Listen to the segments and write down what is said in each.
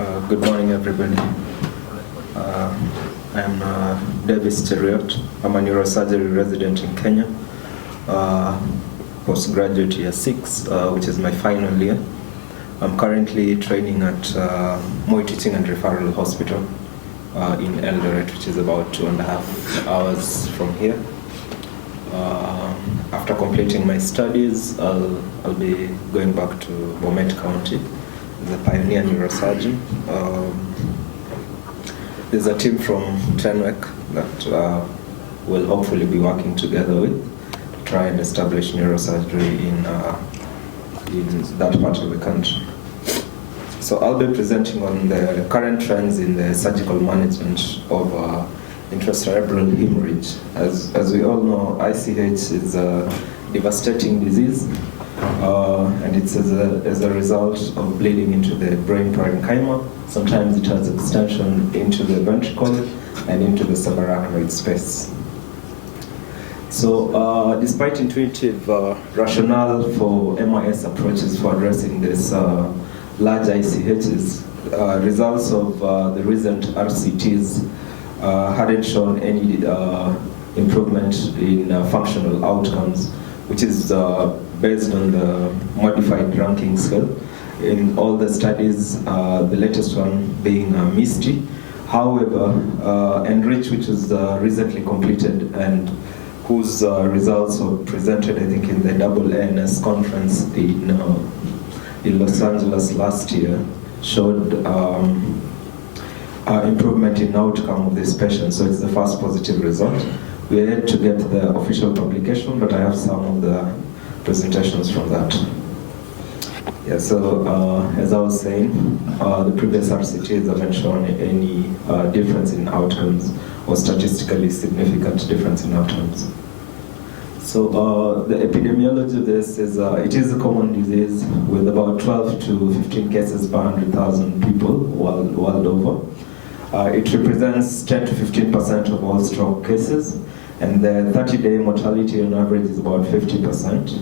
Good morning, everybody. I'm Davies Cheruiyot. I'm a neurosurgery resident in Kenya, postgraduate year 6, which is my final year. I'm currently training at Moi Teaching and Referral Hospital in Eldoret, which is about 2.5 hours from here. After completing my studies, I'll be going back to Bomet County as a pioneer neurosurgeon. There's a team from Tenwek that we'll hopefully be working together with to try and establish neurosurgery in that part of the country. So I'll be presenting on the current trends in the surgical management of intracerebral hemorrhage. As we all know, ICH is a devastating disease, and it's as a result of bleeding into the brain parenchyma. Sometimes it has extension into the ventricle and into the subarachnoid space. So despite intuitive rationale for MIS approaches for addressing this large ICHs, results of the recent RCTs hadn't shown any improvement in functional outcomes, which is based on the modified ranking scale. In all the studies, the latest one being MISTI. However, ENRICH, which was recently completed and whose results were presented, I think, in the AANS conference in Los Angeles last year, showed improvement in outcome of this patient. So it's the first positive result. We are yet to get the official publication, but I have some of the presentations from that. Yeah, so as I was saying, the previous RCTs haven't shown any difference in outcomes or statistically significant difference in outcomes. So the epidemiology of this is, it is a common disease with about 12 to 15 cases per 100,000 people world over. It represents 10 to 15% of all stroke cases, and the 30-day mortality on average is about 50%.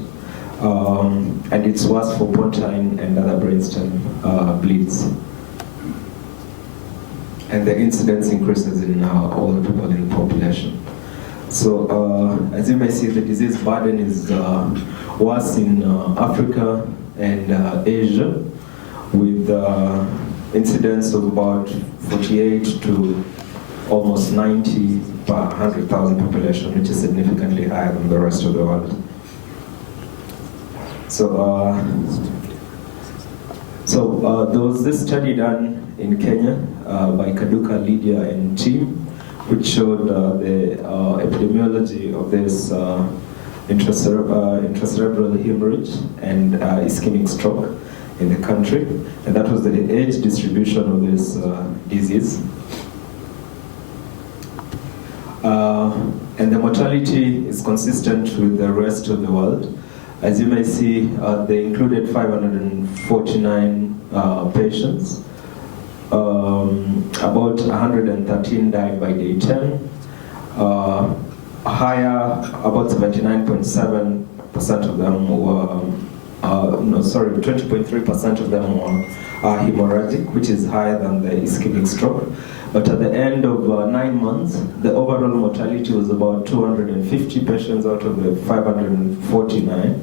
And it's worse for pontine and other brainstem bleeds. And the incidence increases in all people in the population. So as you may see, the disease burden is worse in Africa and Asia, with incidence of about 48 to almost 90 per 100,000 population, which is significantly higher than the rest of the world. So, there was this study done in Kenya by Kaduka, Lydia, and team, which showed the epidemiology of this intracerebral hemorrhage and ischemic stroke in the country, and that was the age distribution of this disease. And the mortality is consistent with the rest of the world. As you may see, they included 549 patients. About 113 died by day 10. About 79.7% of them were, 20.3% of them were hemorrhagic, which is higher than the ischemic stroke. But at the end of 9 months, the overall mortality was about 250 patients out of the 549,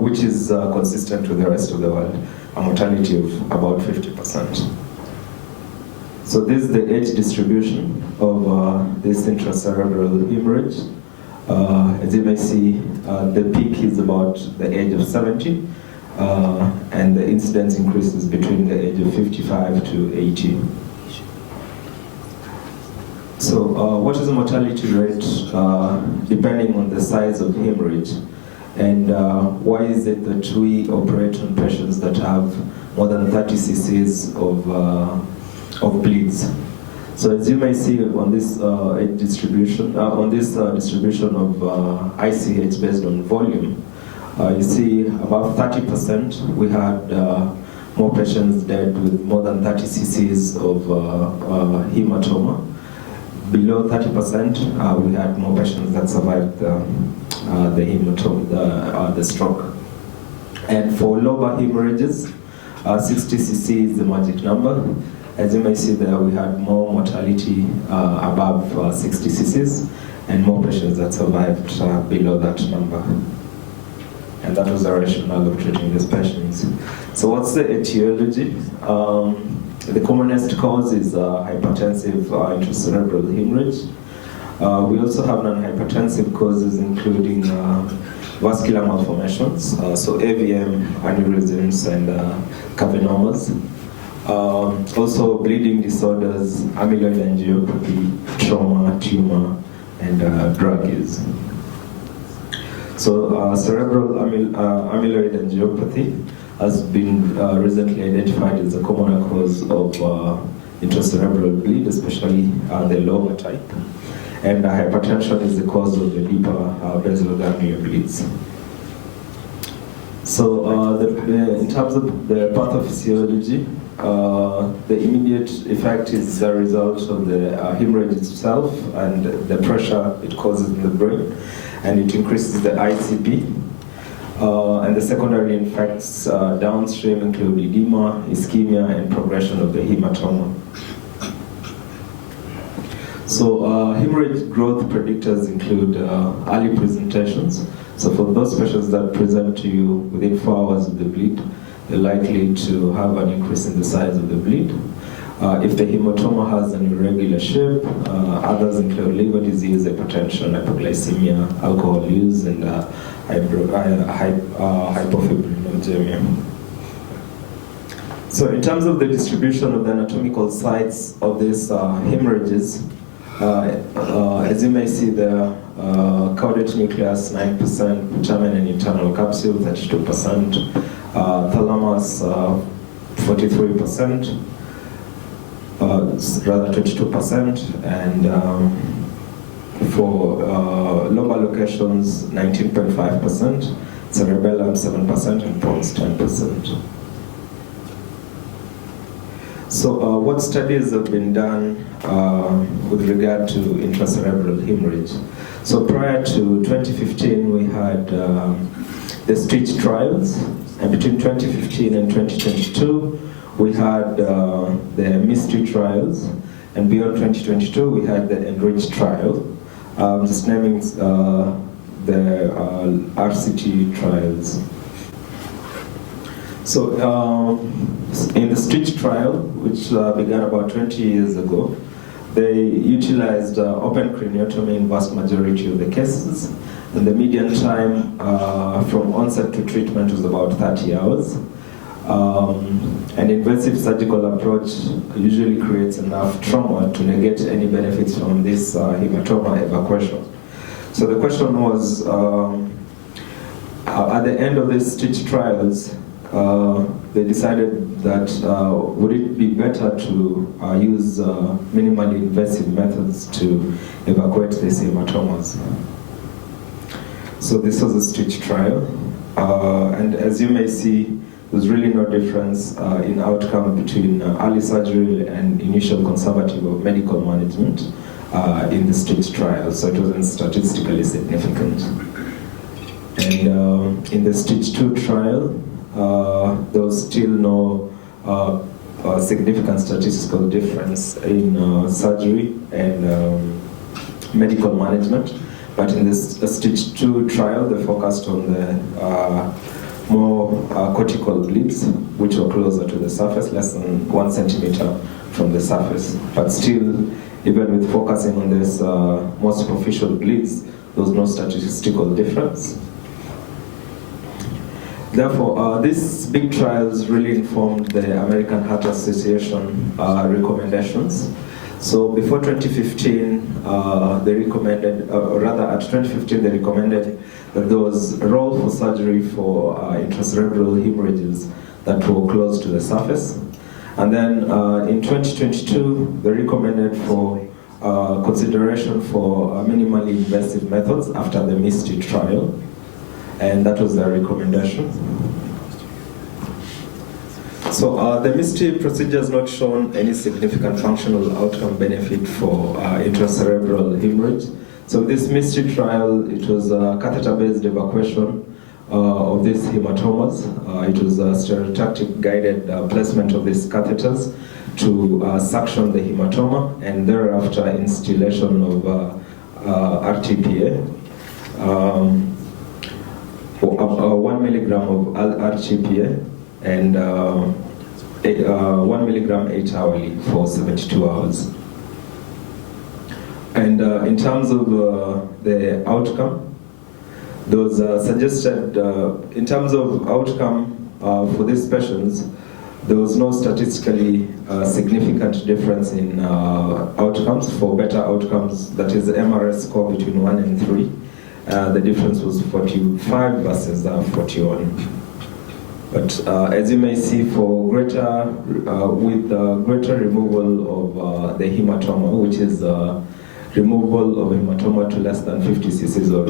which is consistent with the rest of the world, a mortality of about 50%. So this is the age distribution of this intracerebral hemorrhage. As you may see, the peak is about the age of 70, and the incidence increases between the age of 55 to 80. So what is the mortality rate depending on the size of hemorrhage? And why is it that we operate on patients that have more than 30 cc's of bleeds? So as you may see on this distribution, distribution of ICH based on volume, you see above 30% we had more patients dead with more than 30 cc's of hematoma. Below 30%, we had more patients that survived the hematoma, the stroke. And for lobar hemorrhages, 60 cc is the magic number. As you may see there, we had more mortality above 60 cc's and more patients that survived below that number. And that was the rationale of treating these patients. So what's the etiology? The commonest cause is hypertensive intracerebral hemorrhage. We also have non-hypertensive causes including vascular malformations, so AVM, aneurysms, and cavernomas. Also bleeding disorders, amyloid angiopathy, trauma, tumor, and drug use. So cerebral amyloid angiopathy has been recently identified as a common cause of intracerebral bleed, especially the lower type. And hypertension is the cause of the deeper basal ganglia bleeds. So in terms of the pathophysiology, the immediate effect is the result of the hemorrhage itself and the pressure it causes in the brain, and it increases the ICP. And the secondary effects downstream include edema, ischemia, and progression of the hematoma. So hemorrhage growth predictors include early presentations. So for those patients that present to you within 4 hours of the bleed, they're likely to have an increase in the size of the bleed. If the hematoma has an irregular shape, others include liver disease, hypertension, hypoglycemia, alcohol use, and hypofibrinogemia. So in terms of the distribution of the anatomical sites of these hemorrhages, as you may see there, caudate nucleus 9%, putamen and internal capsule 32%, thalamus 43%, rather 22%, and for lobar locations 19.5%, cerebellum 7%, and pons 10%. So what studies have been done with regard to intracerebral hemorrhage? So prior to 2015, we had the STITCH trials, and between 2015 and 2022, we had the MYSTRY trials, and beyond 2022, we had the ENRICH trial, just naming the RCT trials. So in the STITCH trial, which began about 20 years ago, they utilized open craniotomy in vast majority of the cases, and the median time from onset to treatment was about 30 hours. An invasive surgical approach usually creates enough trauma to negate any benefits from this hematoma evacuation. So the question was, at the end of these STITCH trials, they decided that would it be better to use minimally invasive methods to evacuate these hematomas. So this was a STITCH trial, and as you may see, there's really no difference in outcome between early surgery and initial conservative or medical management in the STITCH trial, so it wasn't statistically significant. And in the STITCH 2 trial, there was still no significant statistical difference in surgery and medical management. But in this STITCH 2 trial, they focused on the more cortical bleeds, which were closer to the surface, less than 1 centimeter from the surface. But still, even with focusing on this more superficial bleeds, there was no statistical difference. Therefore, these big trials really informed the American Heart Association recommendations. So before 2015, they recommended, or rather at 2015, they recommended that there was a role for surgery for intracerebral hemorrhages that were close to the surface. And then in 2022, they recommended for consideration for minimally invasive methods after the MYSTRY trial. And that was their recommendation. So the MYSTRY procedure has not shown any significant functional outcome benefit for intracerebral hemorrhage. So this MYSTRY trial, it was a catheter-based evacuation of these hematomas. It was a stereotactic guided placement of these catheters to suction the hematoma, and thereafter installation of RTPA. 1 milligram of RTPA and 1 milligram 8 hourly for 72 hours. And in terms of the outcome, those suggested, in terms of outcome for these patients, there was no statistically significant difference in outcomes. For better outcomes, that is the MRS score between 1 and 3, the difference was 45 versus 41. But as you may see, for greater, with greater removal of the hematoma, which is removal of hematoma to less than 50 cc's, or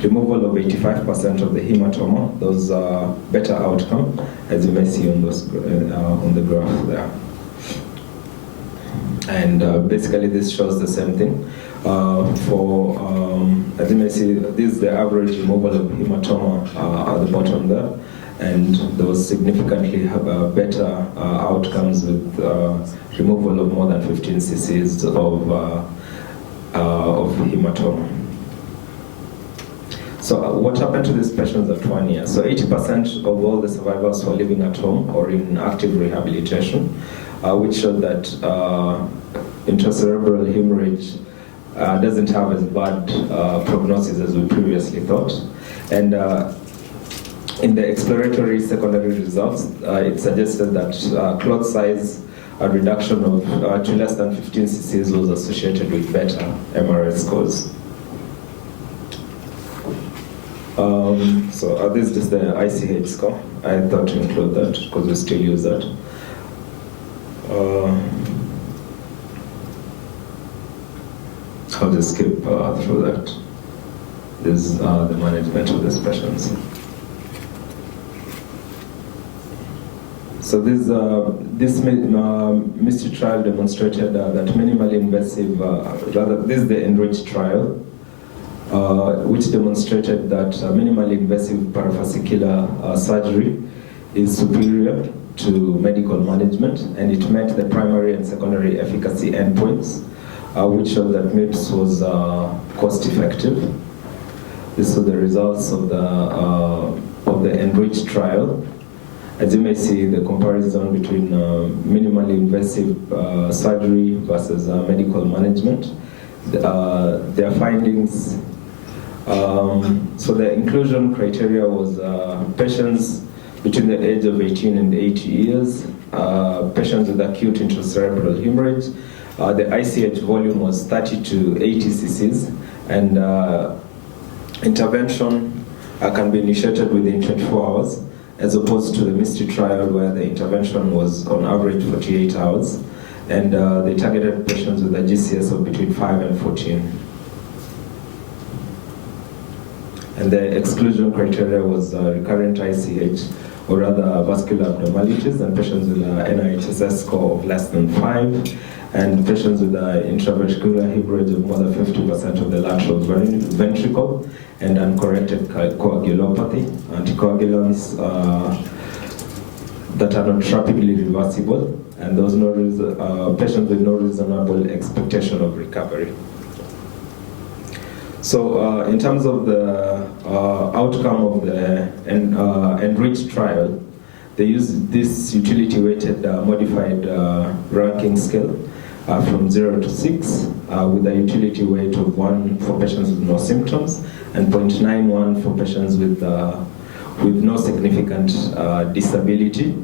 removal of 85% of the hematoma, those are better outcome, as you may see on those on the graph there. And basically, this shows the same thing. As you may see, this is the average removal of hematoma at the bottom there, and there was significantly better outcomes with removal of more than 15 cc's of hematoma. So what happened to these patients at 1 year? So 80% of all the survivors were living at home or in active rehabilitation, which showed that intracerebral hemorrhage doesn't have as bad prognosis as we previously thought. And in the exploratory secondary results, it suggested that clot size reduction of to less than 15 cc's was associated with better MRS scores. So this is just the ICH score. I thought to include that because we still use that. I'll just skip through that. This is the management of these patients. So this MISTRY trial demonstrated that minimally invasive, this is the ENRICH trial, which demonstrated that minimally invasive parafascicular surgery is superior to medical management, and it met the primary and secondary efficacy endpoints, which showed that MIPS was cost effective. These are the results of the ENRICH trial. As you may see, the comparison between minimally invasive surgery versus medical management. Their findings, so the inclusion criteria was patients between the age of 18 and 80 years, patients with acute intracerebral hemorrhage. The ICH volume was 30 to 80 cc's, and intervention can be initiated within 24 hours, as opposed to the MISTRY trial where the intervention was on average 48 hours, and they targeted patients with a GCS of between 5 and 14. And the exclusion criteria was recurrent ICH, or rather vascular abnormalities, and patients with an NIHSS score of less than 5, and patients with intravascular hemorrhage of more than 50% of the lateral ventricle, and uncorrected coagulopathy, anticoagulants that are not rapidly reversible, and those patients with no reasonable expectation of recovery. So in terms of the outcome of the ENRICH trial, they used this utility-weighted modified ranking scale from 0 to 6, with a utility weight of 1 for patients with no symptoms, and 0.91 for patients with no significant disability.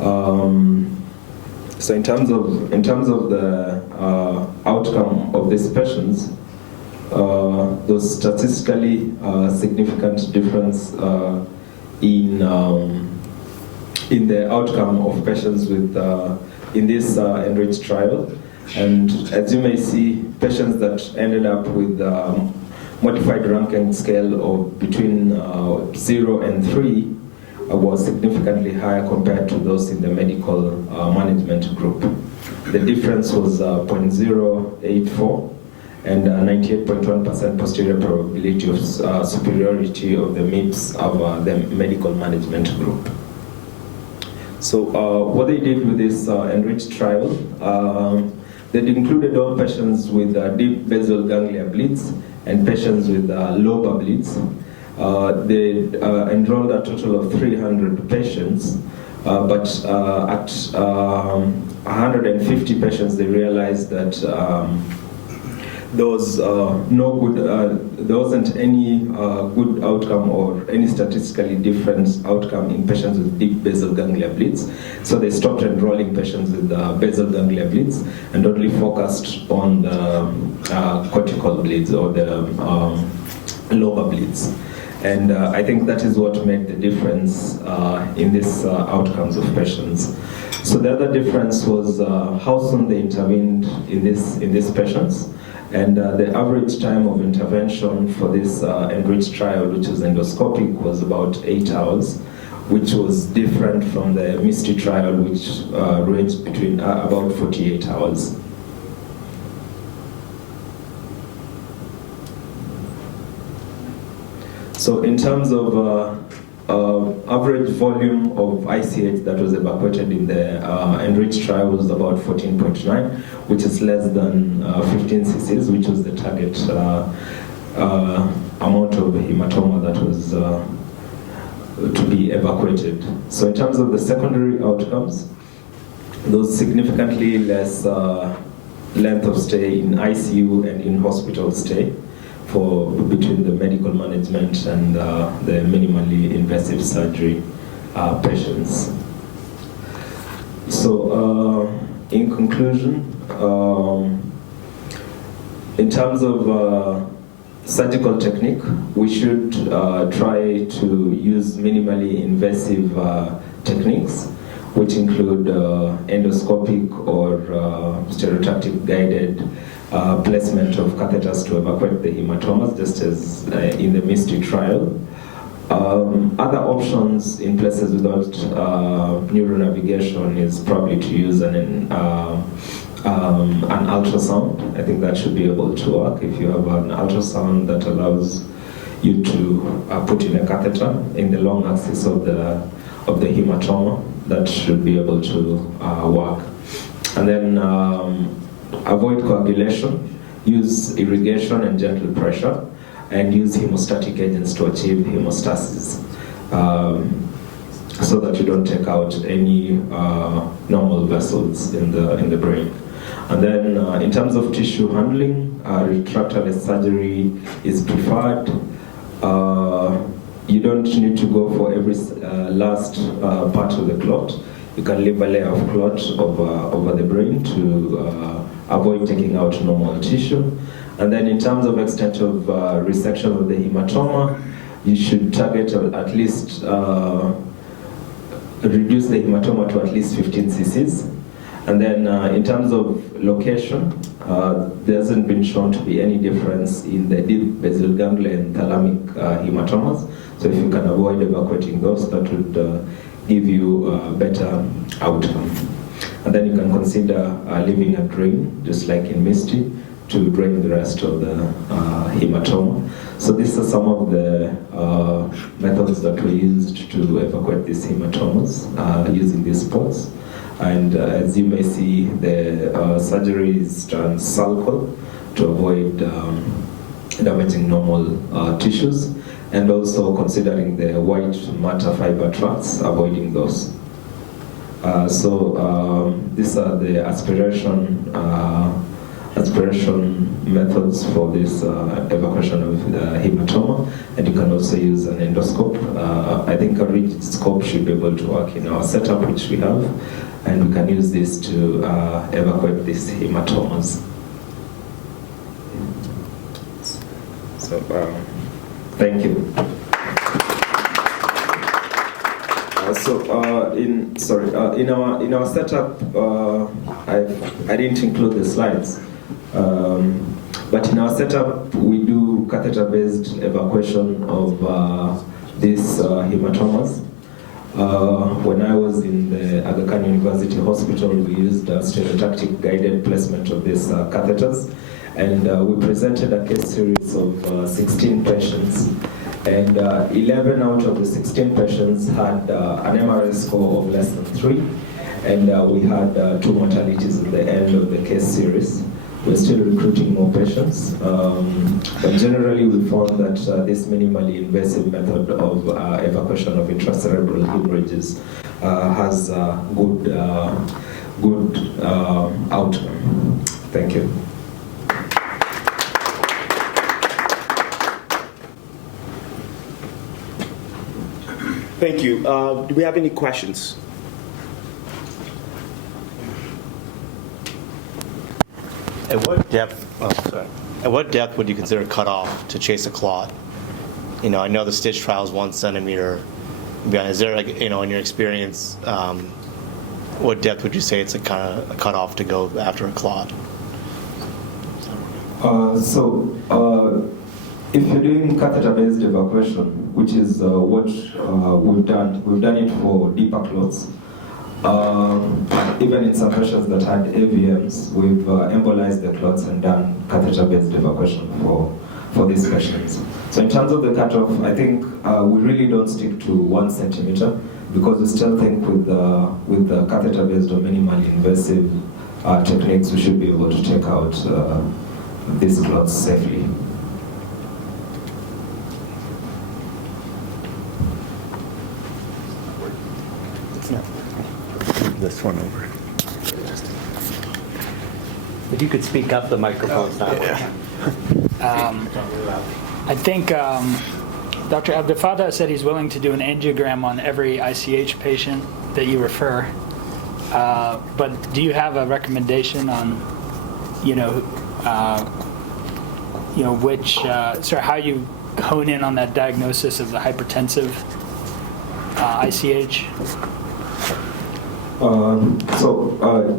So in terms of the outcome of these patients, those statistically significant difference in the outcome of patients with in this ENRICH trial. And as you may see, patients that ended up with modified ranking scale of between 0 and 3 was significantly higher compared to those in the medical management group. The difference was 0.084, and 98.1% posterior probability of superiority of the MIPS of the medical management group. So what they did with this enriched trial, they included all patients with deep basal ganglia bleeds and patients with lobar bleeds. They enrolled a total of 300 patients, but at 150 patients, they realized that there was there wasn't any good outcome or any statistically different outcome in patients with deep basal ganglia bleeds. So they stopped enrolling patients with basal ganglia bleeds and only focused on the cortical bleeds or the lobar bleeds. And I think that is what made the difference in these outcomes of patients. So the other difference was how soon they intervened in these patients. And the average time of intervention for this enriched trial, which was endoscopic, was about 8 hours, which was different from the MISTI trial, which ranged between about 48 hours. So in terms of average volume of ICH that was evacuated in the enriched trial was about 14.9, which is less than 15 cc's, which was the target amount of hematoma that was to be evacuated. So in terms of the secondary outcomes, there was significantly less length of stay in ICU and in hospital stay for between the medical management and the minimally invasive surgery patients. So in conclusion, in terms of surgical technique, we should try to use minimally invasive techniques, which include endoscopic or stereotactic guided placement of catheters to evacuate the hematomas, just as in the MISTI trial. Other options in places without neuronavigation is probably to use an ultrasound. I think that should be able to work if you have an ultrasound that allows you to put in a catheter in the long axis of the hematoma. That should be able to work. And then avoid coagulation, use irrigation and gentle pressure, and use hemostatic agents to achieve hemostasis, so that you don't take out any normal vessels in the brain. And then in terms of tissue handling, retractile surgery is preferred. You don't need to go for every last part of the clot. You can leave a layer of clot over the brain to avoid taking out normal tissue. And then in terms of extent of resection of the hematoma, you should target at least, reduce the hematoma to at least 15 cc's. And then in terms of location, there hasn't been shown to be any difference in the deep basal ganglia and thalamic hematomas. So if you can avoid evacuating those, that would give you a better outcome. And then you can consider leaving a drain, just like in MISTI, to drain the rest of the hematoma. So these are some of the methods that we used to evacuate these hematomas using these spots. And as you may see, the surgery is done sulcal to avoid damaging normal tissues, and also considering the white matter fiber tracts, avoiding those. So these are the aspiration methods for this evacuation of hematoma, and you can also use an endoscope. I think a rigid scope should be able to work in our setup, which we have, and we can use this to evacuate these hematomas. So, thank you. In our setup, I didn't include the slides, but in our setup we do catheter-based evacuation of these hematomas. When I was in the Aga Khan University Hospital, we used a stereotactic guided placement of these catheters, And we presented a case series of 16 patients. And 11 out of the 16 patients had an MRS score of less than 3. And we had 2 mortalities at the end of the case series. We're still recruiting more patients. But generally, we found that this minimally invasive method of evacuation of intracerebral hemorrhages has good outcome. Thank you. Thank you. Do we have any questions? At what depth would you consider cutoff to chase a clot? You know, I know the stitch trial is 1 centimeter. Is there, like, you know, in your experience, what depth would you say it's a kind of a cutoff to go after a clot? If you're doing catheter-based evacuation, which is what we've done it for deeper clots. Even in some patients that had AVMs, we've embolized the clots and done catheter-based evacuation for these patients. So in terms of the cutoff, I think we really don't stick to 1 centimeter because we still think with the catheter-based or minimally invasive techniques, we should be able to take out these clots safely. This one over. If you could speak up, the microphone's not working. I think Dr. Abdelfatah said he's willing to do an angiogram on every ICH patient that you refer. But do you have a recommendation on, which, how you hone in on that diagnosis of the hypertensive ICH?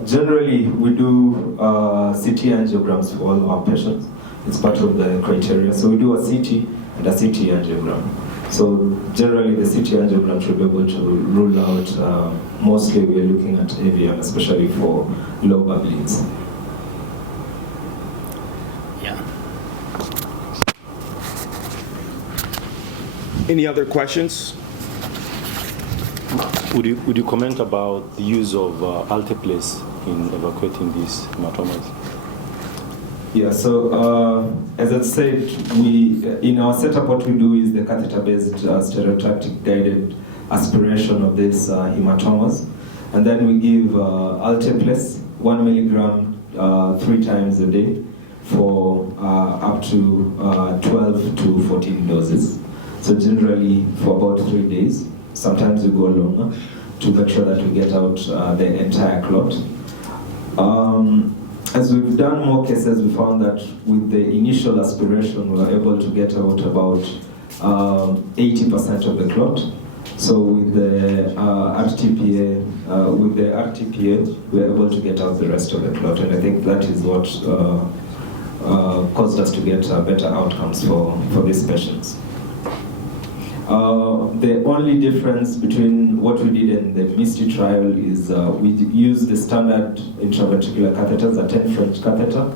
Generally, we do CT angiograms for all our patients. It's part of the criteria. So we do a CT and a CT angiogram. So generally, the CT angiogram should be able to rule out. Mostly, we're looking at AVM, especially for lobar bleeds. Yeah. Any other questions? Would you comment about the use of alteplase in evacuating these hematomas? Yeah, so as I said, in our setup, what we do is the catheter-based stereotactic guided aspiration of these hematomas. And then we give alteplase, 1 milligram 3 times a day for up to 12 to 14 doses. So generally for about 3 days. Sometimes we go longer to make sure that we get out the entire clot. As we've done more cases, we found that with the initial aspiration, we were able to get out about 80% of the clot. So with the RTPA, we were able to get out the rest of the clot, and I think that is what caused us to get better outcomes for these patients. The only difference between what we did in the MISTI trial is we used the standard intraventricular catheters, a 10 French catheter,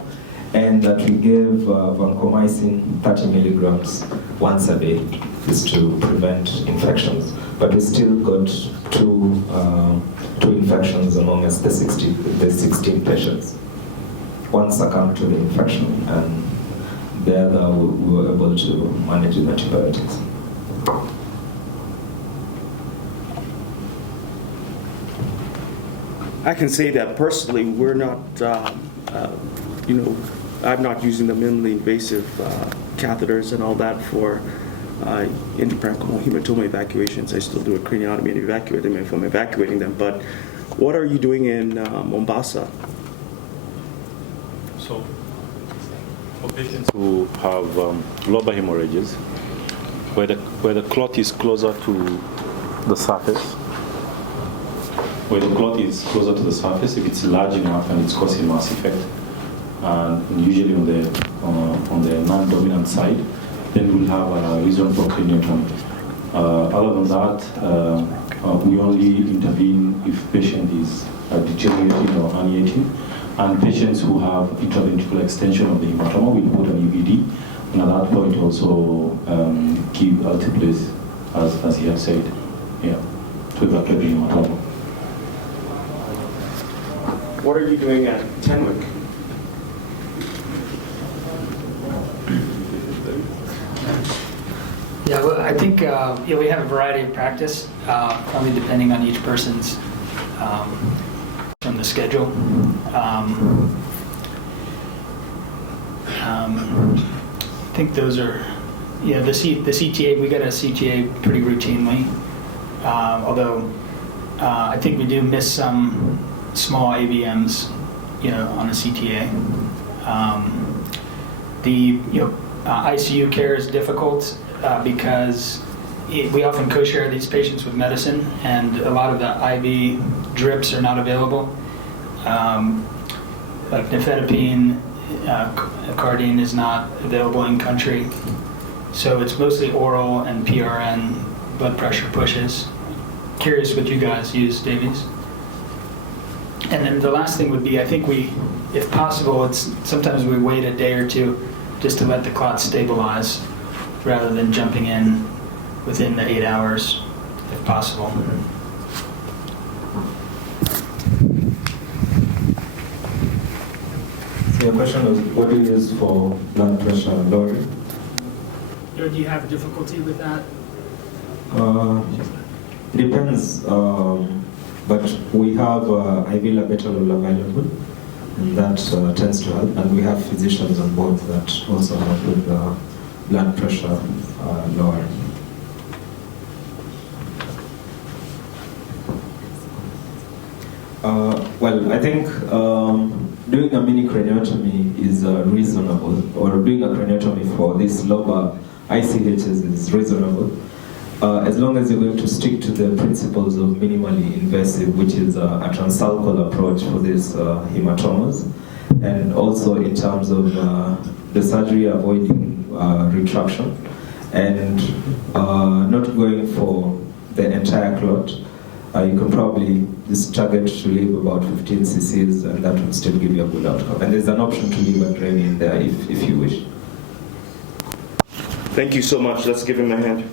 and that we gave vancomycin 30 milligrams once a day, is to prevent infections. But we still got two infections amongst the 16 patients. One succumbed to the infection, and the other we were able to manage with antibiotics. I can say that personally, we're not, I'm not using the minimally invasive catheters and all that for intraparenchymal hematoma evacuations. I still do a craniotomy and evacuate them if I'm evacuating them. But what are you doing in Mombasa? So, for patients who have lobar hemorrhages, where the clot is closer to the surface, if it's large enough and it's causing mass effect, and usually on the non-dominant side, then we'll have a reason for craniotomy. Other than that, we only intervene if patient is deteriorating or herniating, And patients who have intraventricular extension of the hematoma will put an EVD, and at that point also give altiplase, as he has said, to evacuate the hematoma. What are you doing at Tenwick? Yeah, well, I think we have a variety of practice, probably depending on each person's from the schedule. I think those are, the CTA, we get a CTA pretty routinely, although I think we do miss some small AVMs, on a CTA. ICU care is difficult because we often co-share these patients with medicine, and a lot of the IV drips are not available. Like nifedipine, cardine is not available in country. So it's mostly oral and PRN blood pressure pushes. Curious what you guys use, Davies. And then the last thing would be, I think if possible, sometimes we wait a day or two just to let the clot stabilize rather than jumping in within the 8 hours, if possible. So your question was, what do you use for blood pressure lowering? Do you have difficulty with that? It depends, but we have IV labetalol available, and that tends to help. And we have physicians on board that also help with the blood pressure lowering. Well, I think doing a mini craniotomy is reasonable, or doing a craniotomy for these lobar ICHs is reasonable, as long as you're going to stick to the principles of minimally invasive, which is a transsalcal approach for these hematomas, and also in terms of the surgery avoiding retraction, and not going for the entire clot. You can probably just target to leave about 15 cc's, and that will still give you a good outcome. And there's an option to leave a drain in there if you wish. Thank you so much. Let's give him a hand.